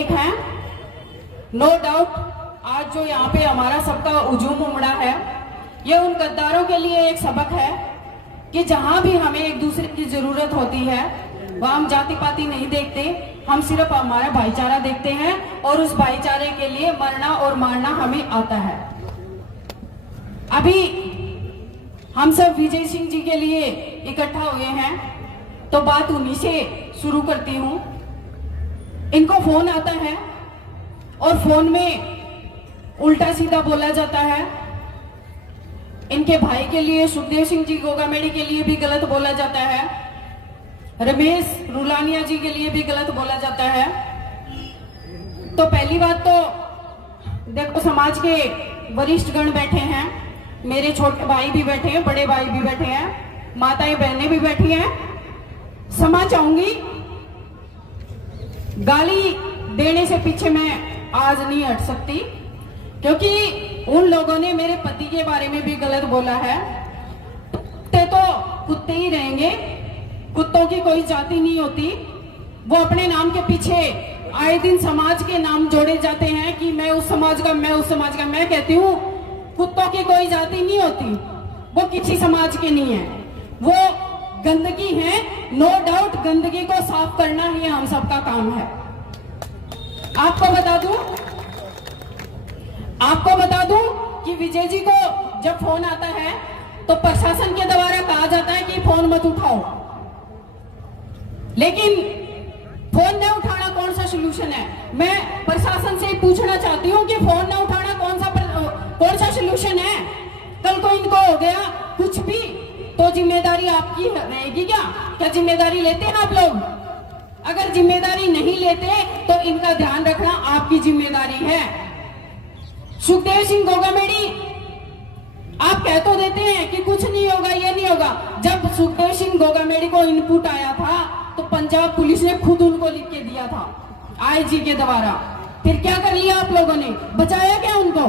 एक हैं। No doubt आज जो यहाँ पे हमारा सबका हुजूम उमड़ा है, ये उन गद्दारों के लिए एक सबक है कि जहां भी हमें एक दूसरे की जरूरत होती है वह हम जाति पाति नहीं देखते, हम सिर्फ हमारा भाईचारा देखते हैं और उस भाईचारे के लिए मरना और मारना हमें आता है। अभी हम सब विजय सिंह जी के लिए इकट्ठा हुए हैं, तो बात उन्हीं से शुरू करती हूं। इनको फोन आता है और फोन में उल्टा सीधा बोला जाता है। इनके भाई के लिए, सुखदेव सिंह जी गोगामेड़ी के लिए भी गलत बोला जाता है, रमेश रुलानिया जी के लिए भी गलत बोला जाता है। तो पहली बात तो देखो, समाज के वरिष्ठ गण बैठे हैं, मेरे छोटे भाई भी बैठे हैं, बड़े भाई भी बैठे हैं, माताएं बहनें भी बैठी हैं। क्षमा चाहूंगी, गाली देने से पीछे मैं आज नहीं हट सकती, क्योंकि उन लोगों ने मेरे पति के बारे में भी गलत बोला है। कुत्ते तो कुत्ते ही रहेंगे, कुत्तों की कोई जाति नहीं होती। वो अपने नाम के पीछे आए दिन समाज के नाम जोड़े जाते हैं कि मैं उस समाज का, मैं उस समाज का। मैं कहती हूँ कुत्तों की कोई जाति नहीं होती, वो किसी समाज के नहीं है, वो गंदगी है। नो डाउट गंदगी को साफ करना ही हम सबका काम है। आपको बता दूं कि विजय जी को जब फोन आता है तो प्रशासन के द्वारा कहा जाता है कि फोन मत उठाओ, लेकिन फोन न उठाना कौन सा सोल्यूशन है? मैं प्रशासन से पूछना चाहती हूँ कि फोन न उठाना कौन सा सोल्यूशन है? कल को इनको हो गया कुछ भी तो जिम्मेदारी आपकी रहेगी क्या? क्या जिम्मेदारी लेते हैं आप लोग? अगर जिम्मेदारी नहीं लेते तो इनका ध्यान रखना आपकी जिम्मेदारी है। सुखदेव सिंह गोगामेड़ी आप कह तो देते हैं कि कुछ नहीं होगा, ये नहीं होगा। जब सुखदेव सिंह गोगामेड़ी को इनपुट आया था तो पंजाब पुलिस ने खुद उनको लिख के दिया था आईजी के द्वारा। फिर क्या कर लिया आप लोगों ने? बचाया क्या उनको?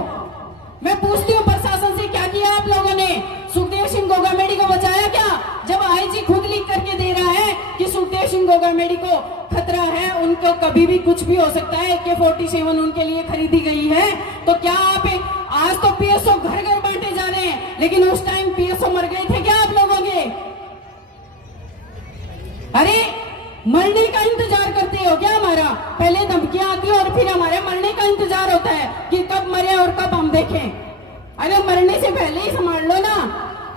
मैं पूछती हूँ प्रशासन से, क्या किया आप लोगों ने? सुखदेव सिंह गोगामेड़ी को बचाया क्या? जब आईजी खुद लिख करके दे रहा है कि सुखदेव सिंह गोगामेड़ी को खतरा है, उनको कभी भी कुछ भी हो सकता है, AK-47 उनके लिए खरीदी गई है, तो क्या आप आज तो PSO घर घर बांटे जा रहे हैं, लेकिन उस टाइम PSO मर गए थे क्या आप लोगों के? अरे मरने का इंतजार करते हो क्या हमारा? पहले धमकियां आती है और फिर हमारे मरने का इंतजार होता है कि कब मरे और कब हम देखें। अरे मरने से पहले ही संभाल लो ना,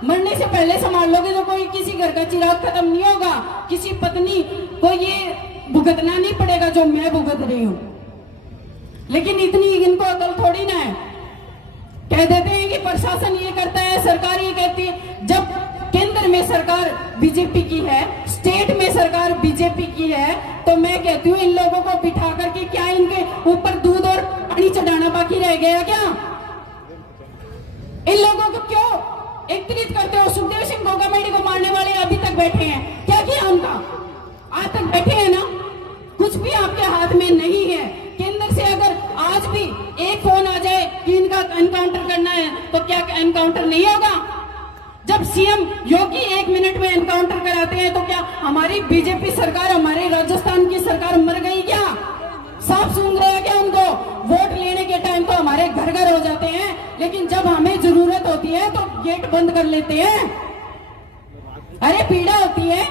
मरने से पहले संभाल लोगे तो कोई किसी घर का चिराग खत्म नहीं होगा, किसी पत्नी को ये भुगतना नहीं पड़ेगा जो मैं भुगत रही हूं। लेकिन इतनी इनको अकल थोड़ी ना है। कह देते हैं कि प्रशासन ये करता है, सरकार ये कहती है। जब केंद्र में सरकार बीजेपी की है, स्टेट में सरकार बीजेपी की है, तो मैं कहती हूँ इन लोगों को बिठा करके क्या इनके ऊपर दूध और पानी चढ़ाना बाकी रह गया क्या? इन लोगों को क्यों एकत्रित करते हो? सुखदेव सिंह गोगामेड़ी को मारने वाले अभी तक बैठे हैं, क्या किया उनका? आज तक बैठे हैं ना, कुछ भी आपके हाथ में नहीं है। केंद्र से अगर आज भी एक फोन आ जाए कि इनका एनकाउंटर करना है, तो क्या एनकाउंटर नहीं होगा? जब सीएम योगी 1 मिनट में एनकाउंटर कराते हैं, तो क्या हमारी बीजेपी सरकार, हमारे राजस्थान की सरकार मर गई क्या? साफ सुन रहा है क्या उनको? वोट लेने के टाइम तो हमारे घर घर हो जाते हैं, लेकिन जब हमें जरूरत होती है तो गेट बंद कर लेते हैं। अरे पीड़ा होती है,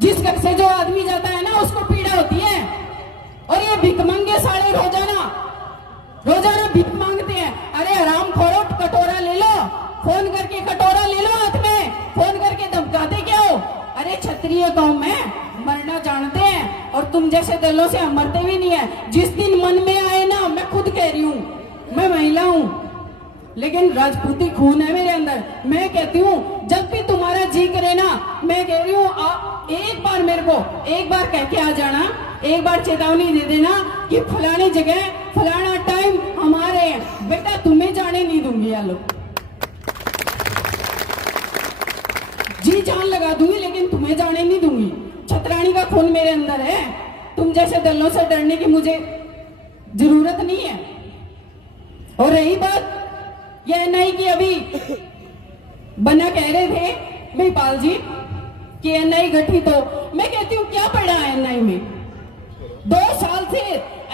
जिस घर से जो आदमी जाता है ना उसको पीड़ा होती है। और ये भिखमंगे साले रोजाना भीख मांगते हैं। अरे हराम खोरो, कटोरा ले लो, फोन करके कटोरा ले लो हाथ में, फोन करके धमकाते क्या हो? अरे क्षत्रिय कौम में मरना जानते हैं और तुम जैसे दलों से हम मरते भी नहीं है। जिस दिन मन में आए ना, मैं खुद कह रही हूँ, मैं महिला हूँ लेकिन राजपूती खून है मेरे अंदर। मैं कहती हूँ जब भी तुम्हारा जी करे ना, मैं कह रही हूँ एक बार मेरे को एक बार कह के आ जाना, एक बार चेतावनी दे देना कि फलानी जगह फलाना टाइम हमारे हैं, बेटा तुम्हें जाने नहीं दूंगी। या लोग जी जान लगा दूंगी लेकिन तुम्हें जाने नहीं दूंगी। छतरानी का खून मेरे अंदर है, तुम जैसे दलों से डरने की मुझे जरूरत नहीं है। और रही बात ये एनआई की, अभी बना कह रहे थे महिपाल जी कि एनआई गठित हो, मैं कहती हूँ क्या पड़ा है एनआई में? 2 साल से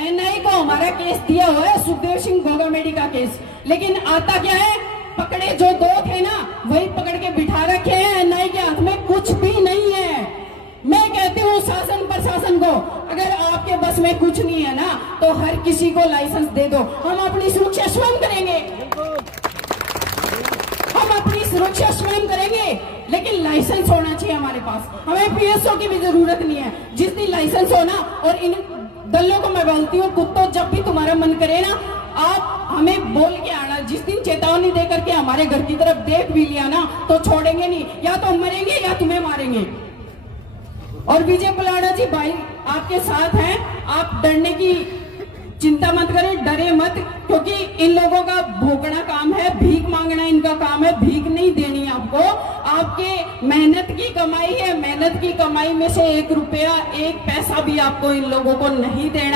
एनआई को हमारा केस दिया हुआ है, सुखदेव सिंह गोगामेडी का केस, लेकिन आता क्या है, पकड़े जो 2 थे ना वही पकड़ के बिठा रखे हैं। एनआई के हाथ में कुछ भी नहीं है। मैं कहती हूँ शासन प्रशासन को, अगर आपके बस में कुछ नहीं है ना तो हर किसी को लाइसेंस दे दो। हम अपनी सुरक्षा स्वयं करेंगे, हम अपनी सुरक्षा स्वयं करेंगे, लेकिन लाइसेंस होना चाहिए हमारे पास। हमें पीएसओ की भी जरूरत नहीं है। जिस दिन लाइसेंस हो ना, और इन दलों को मैं बोलती हूँ, कुत्तों, जब भी तुम्हारा मन करे ना, आप हमें बोल के आना। जिस दिन चेतावनी दे करके हमारे घर की तरफ देख भी लिया ना तो छोड़ेंगे नहीं, या तो मरेंगे या तुम्हें मारेंगे। और विजय पलाड़ा जी भाई आपके साथ हैं, आप डरने की चिंता मत करें, डरे मत, क्योंकि इन लोगों का भोगना काम है, भीख मांगना इनका काम है, भीख नहीं देनी आपको। आपके मेहनत की कमाई है, मेहनत की कमाई में से 1 रुपया 1 पैसा भी आपको इन लोगों को नहीं देना